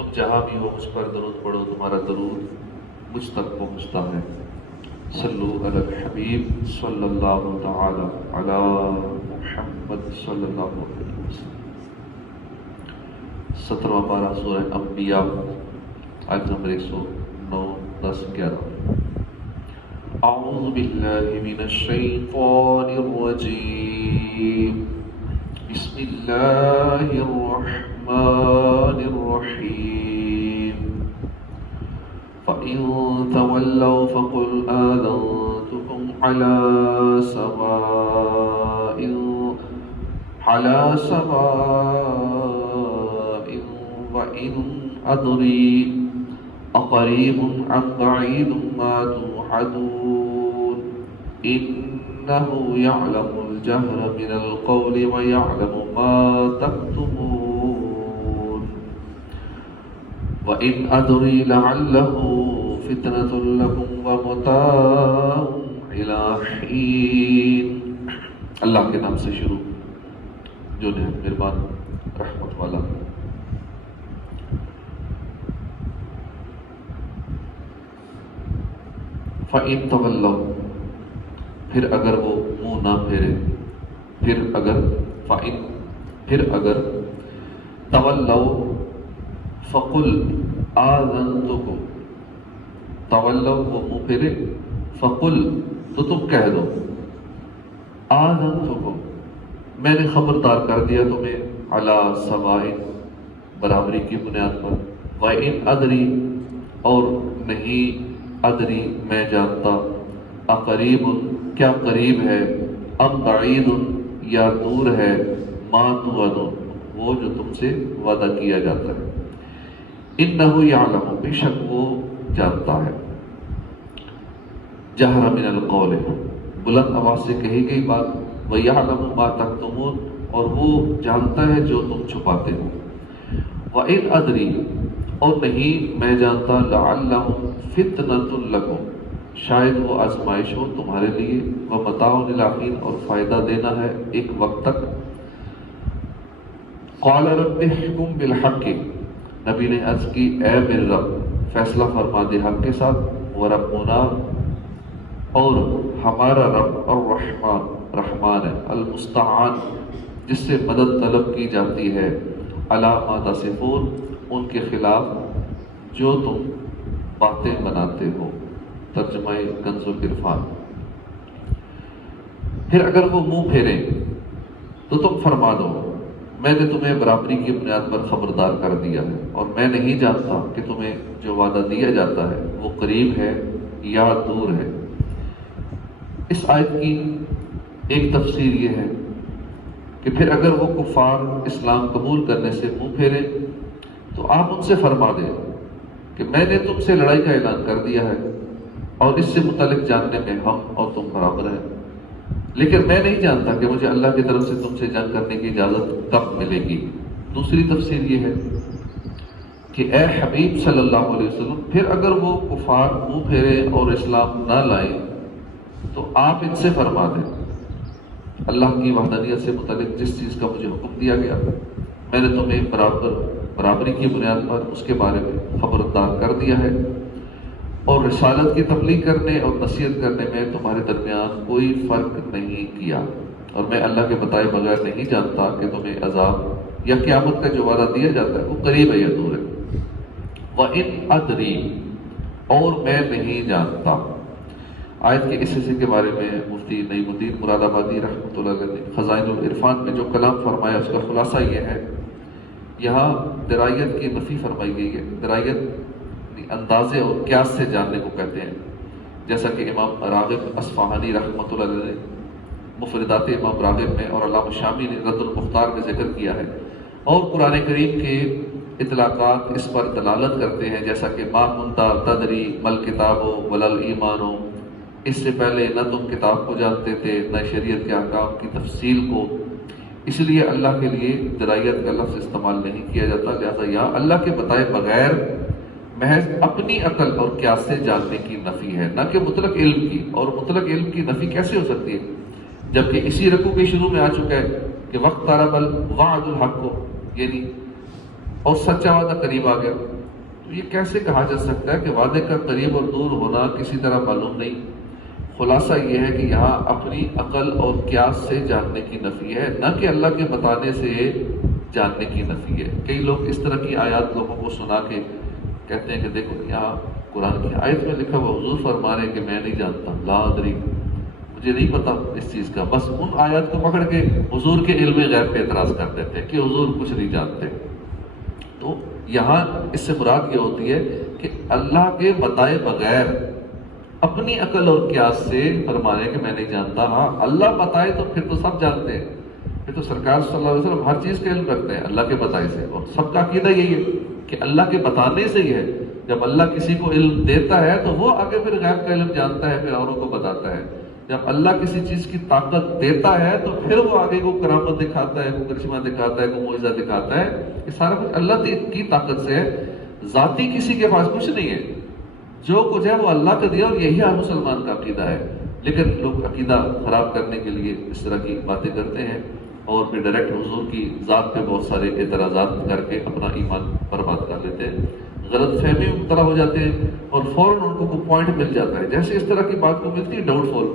تم جہاں بھی ہو مجھ پر درود پڑھو، تمہارا درود مجھ تک پہنچتا ہے۔ صلو علی الحبیب صلی اللہ تعالی علی محمد صلی اللہ علیہ وسلم۔ 17واں پارہ سورہ انبیاء، آیت نمبر 109، 10، 11۔ اعوذ باللہ من الشیطان الرجیم، بسم اللہ الرحمن الرحیم۔ فَإِن تَوَلَّوْا فَقُلْ آذَنْتُكُمْ عَلَى سَوَاءٍ وَإِنْ أَدْرِي أَقَرِيبٌ أَمْ بَعِيدٌ مَا تُوعَدُونَ إِنَّهُ يَعْلَمُ الْجَهْرَ مِنَ الْقَوْلِ وَيَعْلَمُ مَا تَكْتُمُونَ وَإِنْ أَدْرِي لَعَلَّهُ فِتْنَةٌ لَكُمْ وَمَتَاعٌ إِلَى حِينٍ۔ اللہ کے نام سے شروع جو نہایت مہربان رحمت والا۔ فَإِن تَوَلَّوْا، پھر اگر وہ منہ نہ پھیرے، پھر اگر تَوَلَّوْا فَقُلْ آذَنْتُكُمْ، تَوَلَّوْا وہ منہ پھیرے، فَقُلْ تو تم کہہ دو، آذَنْتُكُمْ میں نے خبردار کر دیا تمہیں، عَلَى سَوَاءٍ برابری کی بنیاد پر، وَإِنْ أَدْرِي اور نہیں ادری میں جانتا، اقریب کیا قریب ہے، ام بعید یا دور ہے، ما توعدون وہ جو تم سے وعدہ کیا جاتا ہے، انہ یعلم بے شک وہ جانتا ہے، جہر من القول بلند آواز سے کہی گئی بات، ویعلم ما تکتمون اور وہ جانتا ہے جو تم چھپاتے ہو، وَإِنْ أَدْرِي اور نہیں میں جانتا، لَعَلَّهُ فِتْنَةٌ لَكُمْ شاید وہ آزمائش ہو تمہارے لیے، وَمَتَاعٌ إِلَىٰ حِينٍ اور فائدہ دینا ہے ایک وقت تک۔ قَالَ رَبِّ احْكُم بِالْحَقِّ نبی نے عرض کی اے میرے رب فیصلہ فرما دے حق کے ساتھ، وَرَبُّنَا اور ہمارا رب الرحمن رحمان ہے، المستعان جس سے مدد طلب کی جاتی ہے، عَلَىٰ مَا تَصِفُونَ ان کے خلاف جو تم باتیں بناتے ہو، ترجمہ کنز العرفان۔ پھر اگر وہ منہ پھیرے تو تم فرما دو میں نے تمہیں برابری کی بنیاد پر خبردار کر دیا ہے، اور میں نہیں جانتا کہ تمہیں جو وعدہ دیا جاتا ہے وہ قریب ہے یا دور ہے۔ اس آیت کی ایک تفسیر یہ ہے کہ پھر اگر وہ کفار اسلام قبول کرنے سے منہ پھیرے تو آپ ان سے فرما دیں کہ میں نے تم سے لڑائی کا اعلان کر دیا ہے اور اس سے متعلق جاننے میں ہم اور تم برابر ہیں، لیکن میں نہیں جانتا کہ مجھے اللہ کی طرف سے تم سے جنگ کرنے کی اجازت کب ملے گی۔ دوسری تفسیر یہ ہے کہ اے حبیب صلی اللہ علیہ وسلم پھر اگر وہ کفار منہ پھیرے اور اسلام نہ لائیں تو آپ ان سے فرما دیں اللہ کی وحدانیت سے متعلق جس چیز کا مجھے حکم دیا گیا میں نے تمہیں برابری کی بنیاد پر اس کے بارے میں خبردار کر دیا ہے، اور رسالت کی تبلیغ کرنے اور نصیحت کرنے میں تمہارے درمیان کوئی فرق نہیں کیا، اور میں اللہ کے بتائے بغیر نہیں جانتا کہ تمہیں عذاب یا قیامت کا جو وعدہ دیا جاتا ہے وہ قریب ہے یا دور ہے۔ وَإِنْ أَدْرِي اور میں نہیں جانتا۔ آیت کے اس حصے کے بارے میں مفتی نعیم الدین مراد آبادی رحمۃ اللہ علیہ نے خزائن العرفان میں جو کلام فرمایا اس کا خلاصہ یہ ہے، یہاں درایت کی نفی فرمائی گئی ہے۔ درایت اندازے اور قیاس سے جاننے کو کہتے ہیں، جیسا کہ امام راغب اصفہانی رحمۃ اللہ علیہ نے مفردات امام راغب میں اور علامہ شامی نے رد المختار میں ذکر کیا ہے، اور قرآن کریم کے اطلاقات اس پر دلالت کرتے ہیں، جیسا کہ ما کنت تدری مل کتاب ولا الایمان، اس سے پہلے نہ تم کتاب کو جانتے تھے نہ شریعت کے احکام کی تفصیل کو، اس لیے اللہ کے لیے درایت کا لفظ استعمال نہیں کیا جاتا، لہذا یہاں اللہ کے بتائے بغیر محض اپنی عقل اور قیاس سے جاننے کی نفی ہے، نہ کہ مطلق علم کی۔ اور مطلق علم کی نفی کیسے ہو سکتی ہے جبکہ اسی رکوع کے شروع میں آ چکا ہے کہ وقت قرب الوعد الحق کو، یعنی اور سچا وعدہ قریب آ گیا، تو یہ کیسے کہا جا سکتا ہے کہ وعدے کا قریب اور دور ہونا کسی طرح معلوم نہیں؟ خلاصہ یہ ہے کہ یہاں اپنی عقل اور قیاس سے جاننے کی نفی ہے، نہ کہ اللہ کے بتانے سے جاننے کی نفی ہے۔ کئی لوگ اس طرح کی آیات لوگوں کو سنا کے کہتے ہیں کہ دیکھو یہاں قرآن کی آیت میں لکھا ہوا، حضور فرما رہے ہیں کہ میں نہیں جانتا، لا ادری، مجھے نہیں پتا اس چیز کا، بس ان آیات کو پکڑ کے حضور کے علم غیب پہ اعتراض کر دیتے ہیں کہ حضور کچھ نہیں جانتے۔ تو یہاں اس سے مراد یہ ہوتی ہے کہ اللہ کے بتائے بغیر اپنی عقل اور قیاس سے فرمانے کہ میں نہیں جانتا۔ ہاں اللہ بتائے تو پھر تو سب جانتے ہیں، پھر تو سرکار صلی اللہ علیہ وسلم ہر چیز کا علم رکھتے ہیں اللہ کے بتائے سے، اور سب کا عقیدہ یہی ہے کہ اللہ کے بتانے سے ہی ہے۔ جب اللہ کسی کو علم دیتا ہے تو وہ آگے پھر غیب کا علم جانتا ہے، پھر اوروں کو بتاتا ہے۔ جب اللہ کسی چیز کی طاقت دیتا ہے تو پھر وہ آگے کو کرامت دکھاتا ہے، کو کرشمہ دکھاتا ہے، کو معجزہ دکھاتا ہے۔ یہ سارا کچھ اللہ کی طاقت سے ہے، ذاتی کسی کے پاس کچھ نہیں ہے، جو کچھ ہے وہ اللہ کا دیا، اور یہی ہر مسلمان کا عقیدہ ہے۔ لیکن لوگ عقیدہ خراب کرنے کے لیے اس طرح کی باتیں کرتے ہیں، اور پھر ڈائریکٹ حضور کی ذات پہ بہت سارے اعتراضات کر کے اپنا ایمان برباد کر لیتے ہیں، غلط فہمی میں مبتلا ہو جاتے ہیں، اور فوراً ان کو کوئی پوائنٹ مل جاتا ہے، جیسے اس طرح کی بات کو ملتی ہے ڈاؤٹ فول،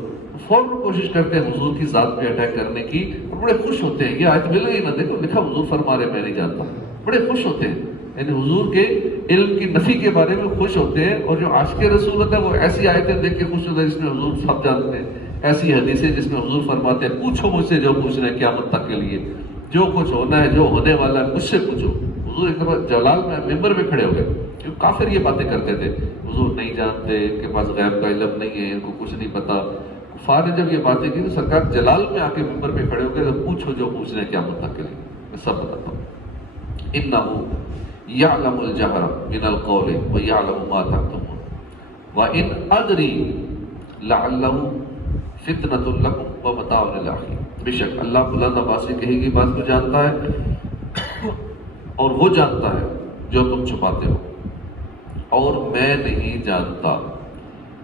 فوراً کوشش کرتے ہیں حضور کی ذات پہ اٹیک کرنے کی، اور بڑے خوش ہوتے ہیں، یہ آیت مل گئی نا، دیکھو لکھا حضور فرما رہے میں نہیں جانتا، بڑے خوش ہوتے ہیں، یعنی حضور کے علم کی نفی کے بارے میں خوش ہوتے ہیں۔ اور جو عاشق رسول ہوتا ہے وہ ایسی آیتیں دیکھ کے خوش ہوتا ہے جس میں حضور سب جانتے ہیں، ایسی حدیثیں جس میں حضور فرماتے ہیں پوچھو مجھ سے جو پوچھنا ہے قیامت تک کے لیے، جو کچھ ہونا ہے، جو ہونے والا ہے، مجھ سے پوچھو۔ حضور ایک دفعہ جلال میں ممبر پہ کھڑے ہو گئے، کیونکہ کافر یہ باتیں کرتے تھے، حضور نہیں جانتے، ان کے پاس غیب کا علم نہیں ہے، ان کو کچھ نہیں پتا۔ کفار نے جب یہ باتیں کی تو سرکار جلال میں آ کے ممبر پہ کھڑے ہو گئے، تو پوچھو جو پوچھنا ہے قیامت تک کے لیے، میں سب بتاتا ہوں۔ انہ یعلم الجہر من القول ویعلم ما تکتمون وان ادری لعلہ فتنۃ لکم ومتاع للحین۔ بے شک اللہ بلند آواز سے کہی گئی بات کو جانتا ہے، اور وہ جانتا ہے جو تم چھپاتے ہو، اور میں نہیں جانتا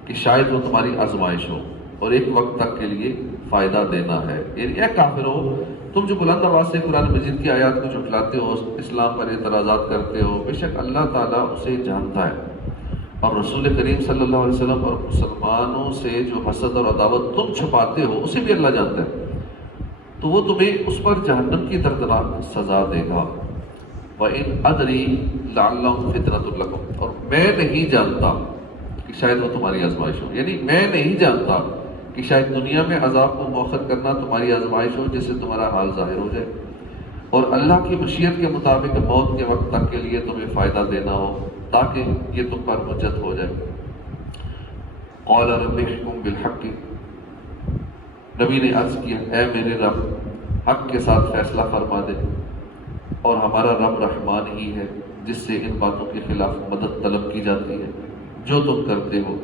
کہ شاید وہ تمہاری آزمائش ہو اور ایک وقت تک کے لیے فائدہ دینا ہے۔ یعنی اے کافرو، تم جو بلند آواز سے قرآن مجید کی آیات کو جھٹلاتے ہو، اسلام پر اعتراضات کرتے ہو، بے شک اللہ تعالیٰ اسے جانتا ہے، اور رسول کریم صلی اللہ علیہ وسلم اور مسلمانوں سے جو حسد اور عداوت تم چھپاتے ہو اسے بھی اللہ جانتا ہے، تو وہ تمہیں اس پر جہنم کی دردناک سزا دے گا۔ وَإِنْ أَدْرِي لَعَلَّهُمْ فِتْنَةٌ لَكُمْ، اور میں نہیں جانتا کہ شاید وہ تمہاری آزمائش ہو، یعنی میں نہیں جانتا کہ شاید دنیا میں عذاب کو مؤخر کرنا تمہاری آزمائش ہو جس سے تمہارا حال ظاہر ہو جائے، اور اللہ کی مشیت کے مطابق موت کے وقت تک کے لیے تمہیں فائدہ دینا ہو تاکہ یہ تم پر حجت ہو جائے۔ قَالَ رَبِّ احْكُم بِالْحَقِّ، نبی نے عرض کیا اے میرے رب حق کے ساتھ فیصلہ فرما دے، اور ہمارا رب رحمان ہی ہے جس سے ان باتوں کے خلاف مدد طلب کی جاتی ہے جو تم کرتے ہو۔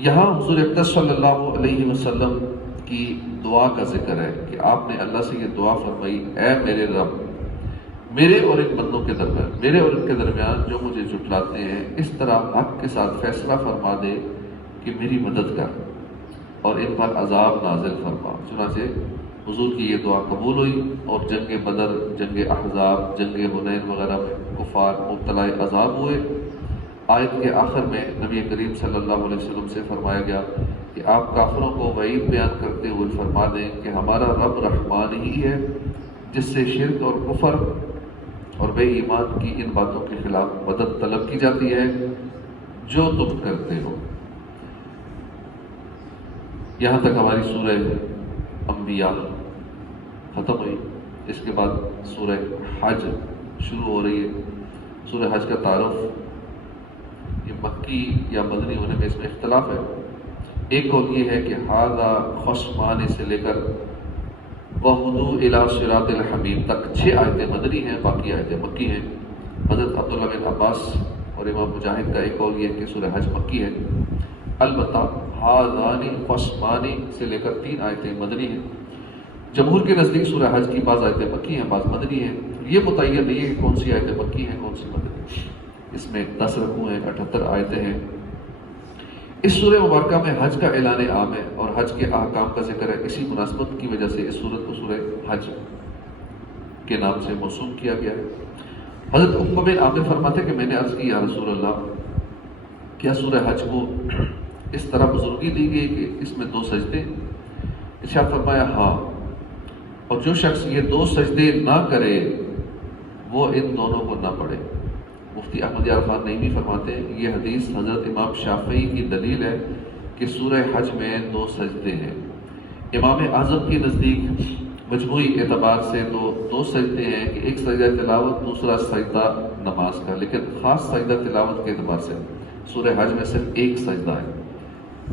یہاں حضور اقدس صلی اللہ علیہ وسلم کی دعا کا ذکر ہے کہ آپ نے اللہ سے یہ دعا فرمائی، اے میرے رب میرے اور ان بندوں کے درمیان، میرے اور ان کے درمیان جو مجھے جھٹلاتے ہیں، اس طرح حق کے ساتھ فیصلہ فرما دے کہ میری مدد کر اور ان پر عذاب نازل فرما۔ چنانچہ حضور کی یہ دعا قبول ہوئی، اور جنگ بدر، جنگ احزاب، جنگ حنین وغیرہ میں کفار مبتلا عذاب ہوئے۔ آیت کے آخر میں نبی کریم صلی اللہ علیہ وسلم سے فرمایا گیا کہ آپ کافروں کو وعید بیان کرتے ہوئے فرما دیں کہ ہمارا رب رحمان ہی ہے جس سے شرک اور کفر اور بے ایمان کی ان باتوں کے خلاف مدد طلب کی جاتی ہے جو تم کرتے ہو۔ یہاں تک ہماری سورہ انبیاء ختم ہوئی۔ اس کے بعد سورہ حج شروع ہو رہی ہے۔ سورہ حج کا تعارف یہ مکی یا مدنی ہونے میں اس میں اختلاف ہے۔ ایک قول یہ ہے کہ ھذا خصمان سے لے کر وَہُدُوا إِلَىٰ صِرَاطِ الْحَمِيدِ تک 6 آیتیں مدنی ہیں، باقی آیتیں مکی ہیں۔ حضرت عبداللہ بن عباس اور امام مجاہد کا ایک قول یہ ہے کہ سورہ حج مکی ہے۔ البتہ ھذان خصمان سے لے کر 3 آیتیں مدنی ہیں۔ جمہور کے نزدیک سورہ حج کی بعض آیتیں مکی ہیں، بعض مدنی ہیں۔ یہ متعین نہیں ہے کہ کون سی آیتیں مکی ہیں کون سی مدنی۔ اس میں 10 رکوع ہیں، 78 آیتیں ہیں۔ اس سورہ مبارکہ میں حج کا اعلان عام ہے اور حج کے احکام کا ذکر ہے۔ اسی مناسبت کی وجہ سے اس سورت کو سورہ حج کے نام سے موسوم کیا گیا ہے۔ حضرت عقبہ بن عامر فرماتے کہ میں نے عرض کی یا رسول اللہ کیا سورہ حج کو اس طرح بزرگی دی گئی کہ اس میں 2 سجدے؟ ارشاد فرمایا ہاں، اور جو شخص یہ 2 سجدے نہ کرے وہ ان دونوں کو نہ پڑھے۔ مفتی احمد یار خان نعیمی فرماتے ہیں یہ حدیث حضرت امام شافعی کی دلیل ہے کہ سورہ حج میں 2 سجدے ہیں۔ امام اعظم کے نزدیک مجموعی اعتبار سے تو 2 سجدے ہیں کہ ایک سجدہ تلاوت، دوسرا سجدہ نماز کا، لیکن خاص سجدہ تلاوت کے اعتبار سے سورہ حج میں صرف 1 سجدہ ہے،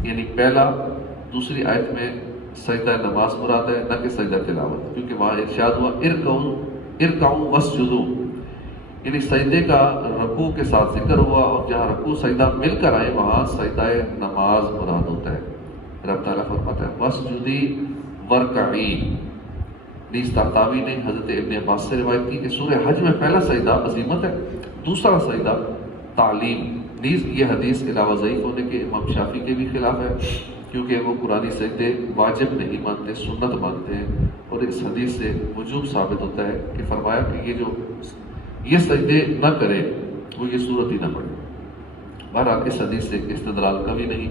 یعنی پہلا دوسری آیت میں سجدہ نماز مراد ہے نہ کہ سجدہ تلاوت، کیونکہ وہاں ارشاد ہوا ارکعوا واسجدوا، یعنی سجدے کا رکوع کے ساتھ ذکر ہوا، اور جہاں رکوع سجدہ مل کر آئے وہاں سجدہ نماز مراد ہوتا ہے۔ رب تعالیٰ فرماتا ہے واسجدی ورکعی۔ نیز تحتاوی نے حضرت ابن عباس سے روایت کی کہ سورہ حج میں پہلا سجدہ عظیمت ہے، دوسرا سجدہ تعلیم۔ نیز یہ حدیث علاوہ ضعیف ہونے کے امام شافعی کے بھی خلاف ہے، کیونکہ وہ قرآنی سجدے واجب نہیں مانتے، سنت مانتے ہیں، اور اس حدیث سے وجوب ثابت ہوتا ہے کہ فرمایا کہ یہ سجدے نہ کرے وہ یہ صورت ہی نہ پڑھے۔ بہرحال اس حدیث سے استدلال کبھی نہیں۔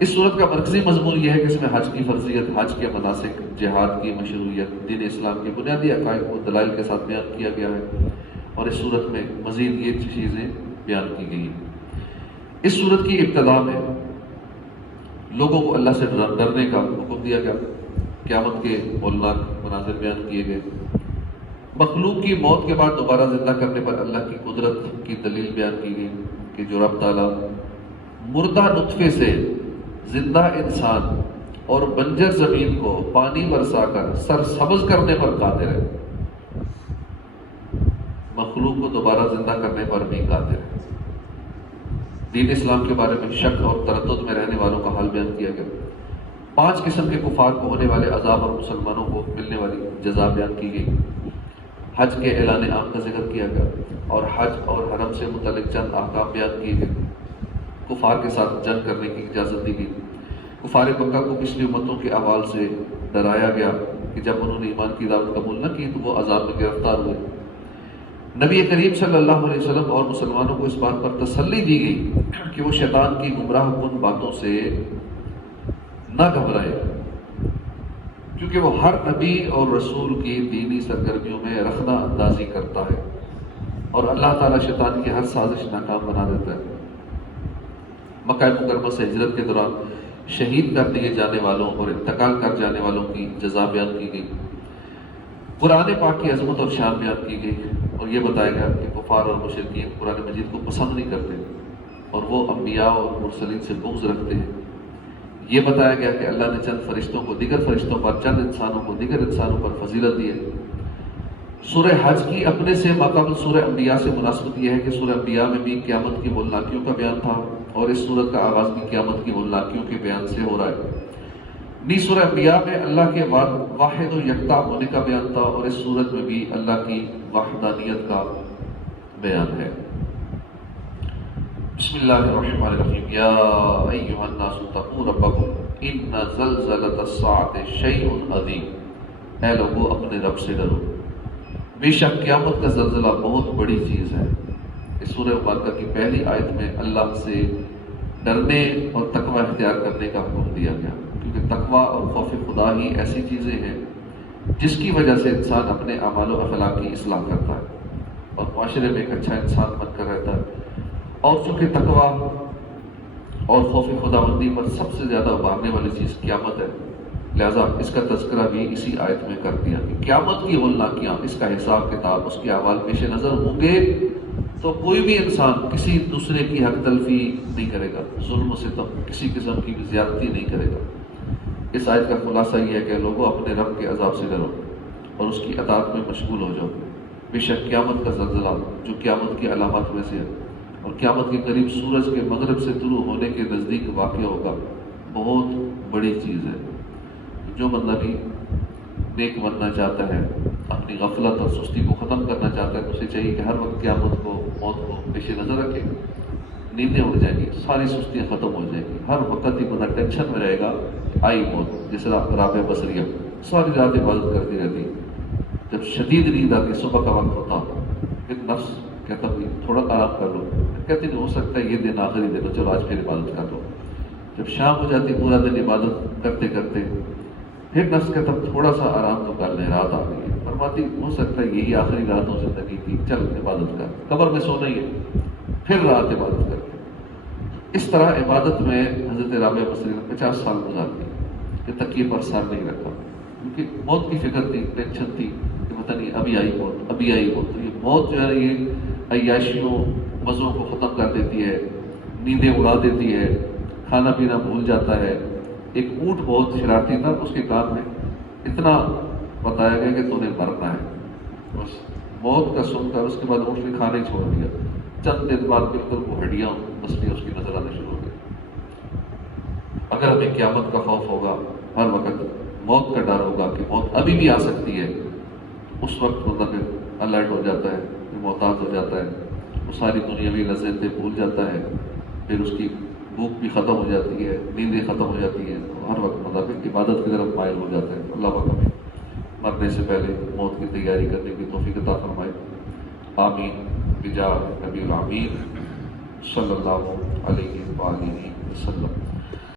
اس صورت کا مرکزی مضمون یہ ہے کہ اس میں حج کی فرضیت، حج کے مناسک، جہاد کی مشروعیت، دین اسلام کے بنیادی عقائد کو دلائل کے ساتھ بیان کیا گیا ہے، اور اس صورت میں مزید یہ چیزیں بیان کی گئی ہیں۔ اس صورت کی ابتدا میں لوگوں کو اللہ سے ڈرنے کا حکم دیا گیا، قیامت کے ہولناک مناظر بیان کیے گئے، مخلوق کی موت کے بعد دوبارہ زندہ کرنے پر اللہ کی قدرت کی دلیل بیان کی گئی کہ جو رب تعالیٰ مردہ نطفے سے زندہ انسان اور بنجر زمین کو پانی برسا کر سرسبز کرنے پر قادر ہے، مخلوق کو دوبارہ زندہ کرنے پر بھی قادر ہے۔ دین اسلام کے بارے میں شک اور تردد میں رہنے والوں کا حال بیان کیا گیا۔ 5 قسم کے کفار کو ہونے والے عذاب اور مسلمانوں کو ملنے والی جزا بیان کی گئی۔ حج کے اعلان عام کا ذکر کیا گیا، اور حج اور حرم سے متعلق چند احکام بیان کیے گئے۔ کفار کے ساتھ جنگ کرنے کی اجازت دی گئی۔ کفار مکہ کو پچھلی امتوں کے احوال سے ڈرایا گیا کہ جب انہوں نے ایمان کی دعوت قبول نہ کی تو وہ عذاب میں گرفتار ہوئے۔ نبی کریم صلی اللہ علیہ وسلم اور مسلمانوں کو اس بات پر تسلی دی گئی کہ وہ شیطان کی گمراہ کن باتوں سے نہ گھبرائے، کیونکہ وہ ہر نبی اور رسول کی دینی سرگرمیوں میں رخنہ اندازی کرتا ہے، اور اللہ تعالیٰ شیطان کی ہر سازش ناکام بنا دیتا ہے۔ مکہ مکرمہ سے ہجرت کے دوران شہید کر دیے جانے والوں اور انتقال کر جانے والوں کی جزا بیان کی گئی۔ قرآن پاک کی عظمت اور شان بیان کی گئی، اور یہ بتایا گیا کہ کفار اور مشرکین قرآن مجید کو پسند نہیں کرتے، اور وہ انبیاء اور مرسلین سے بغض رکھتے ہیں۔ یہ بتایا گیا کہ اللہ نے چند فرشتوں کو دیگر فرشتوں پر، چند انسانوں کو دیگر انسانوں پر فضیلت دی ہے۔ سورہ حج کی اپنے سے ماقبل سورہ انبیاء سے مناسبت یہ ہے کہ سورہ انبیاء میں بھی قیامت کی ہولناکیوں کا بیان تھا، اور اس سورت کا آغاز بھی قیامت کی ہولناکیوں کے بیان سے ہو رہا ہے۔ سورہ انبیاء میں اللہ کے واحد و یکتا ہونے کا بیان تھا، اور اس سورت میں بھی اللہ کی وحدانیت کا بیان ہے۔ بسم اللہ الرحمن الرحیم۔ یا ایھا الناس اتقوا ربکم ان زلزلۃ الساعۃ شیء عظیم۔ اے لوگو اپنے رب سے ڈرو، بے شک قیامت کا زلزلہ بہت بڑی چیز ہے۔ اس سورہ مبارکہ کی پہلی آیت میں اللہ سے ڈرنے اور تقوی اختیار کرنے کا حکم دیا گیا، کیونکہ تقوی اور خوف خدا ہی ایسی چیزیں ہیں جس کی وجہ سے انسان اپنے اعمال و اخلاق کی اصلاح کرتا ہے اور معاشرے میں ایک اچھا انسان بن کر رہتا ہے۔ اور چونکہ تقوی اور خوف خداوندی پر سب سے زیادہ ابھارنے والی چیز قیامت ہے، لہذا اس کا تذکرہ بھی اسی آیت میں کر دیا کہ قیامت کی ہولناکیاں، اس کا حساب کتاب، اس کے احوال پیش نظر ہوں گے تو کوئی بھی انسان کسی دوسرے کی حق تلفی نہیں کرے گا، ظلم و ستم، کسی قسم کی بھی زیادتی نہیں کرے گا۔ اس آیت کا خلاصہ یہ ہے کہ لوگوں اپنے رب کے عذاب سے ڈرو اور اس کی اطاعت میں مشغول ہو جاؤ۔ بے شک قیامت کا زلزلہ جو قیامت کی علامات میں سے ہے اور قیامت کے قریب سورج کے مغرب سے طلوع ہونے کے نزدیک واقع ہوگا، بہت بڑی چیز ہے۔ جو بندہ بھی نیک بننا چاہتا ہے، اپنی غفلت اور سستی کو ختم کرنا چاہتا ہے، تو اسے چاہیے کہ ہر وقت قیامت کو، موت کو پیش نظر رکھے۔ نیندیں اڑ جائیں گی، ساری سستیاں ختم ہو جائیں گی، ہر وقت ہی بندہ ٹینشن میں رہے گا، آئی موت۔ جس طرح رابعہ بصریہ ساری رات عبادت کرتی رہتی، جب شدید نیند آتی، صبح کا وقت ہوتا پھر نفس کہتا بھی تھوڑا آرام کر لو، کہتے نہیں ہو سکتا ہے یہ دن آخری دن ہو، چلو آج پھر عبادت کر لو۔ جب شام ہو جاتی پورا دن عبادت کرتے کرتے پھر نفس کہتا تھوڑا سا آرام تو کر لیں، رات آ گئی ہے، فرماتی ہو سکتا ہے یہی آخری رات ہو زندگی کی، چل عبادت کر، قبر میں سونا ہی ہے، پھر رات عبادت کرتے۔ اس طرح عبادت میں حضرت رابعہ مصری نے 50 سال گزار دی کہ تکیے پر سر نہیں رکھا، کیونکہ موت کی فکر تھی، ٹینشن تھی کہ پتہ نہیں ابھی آئی موت، ابھی آئی موت۔ تو یہ موت جو ہے یہ عیاشیوں مزوں کو ختم کر دیتی ہے، نیندیں اڑا دیتی ہے، کھانا پینا بھول جاتا ہے۔ ایک اونٹ بہت شرارتی تھا، اس کے کان میں اتنا بتایا گیا کہ تو نے مرنا ہے، بس موت کا سن کر اس کے بعد اونٹ نے کھانا ہی چھوڑ دیا۔ چند دن بعد بالکل وہ ہڈیاں مسلیاں اس کی نظر آنے شروع ہو گئی۔ اگر ہمیں قیامت کا خوف ہوگا، ہر وقت موت کا ڈر ہوگا کہ موت ابھی بھی آ سکتی ہے، اس وقت بندہ پھر الرٹ ہو جاتا ہے، پھر محتاط ہو جاتا ہے، وہ ساری دنیاوی لذتیں بھول جاتا ہے، پھر اس کی بھوک بھی ختم ہو جاتی ہے، نیندیں ختم ہو جاتی ہیں، تو ہر وقت بندہ پھر عبادت کی طرف مائل ہو جاتا ہے۔ اللہ پاک ہمیں مرنے سے پہلے موت کی تیاری کرنے کی توفیق عطا فرمائے، آمین بجاہ نبی العمین صلی اللہ علیہ وآلہ وسلم۔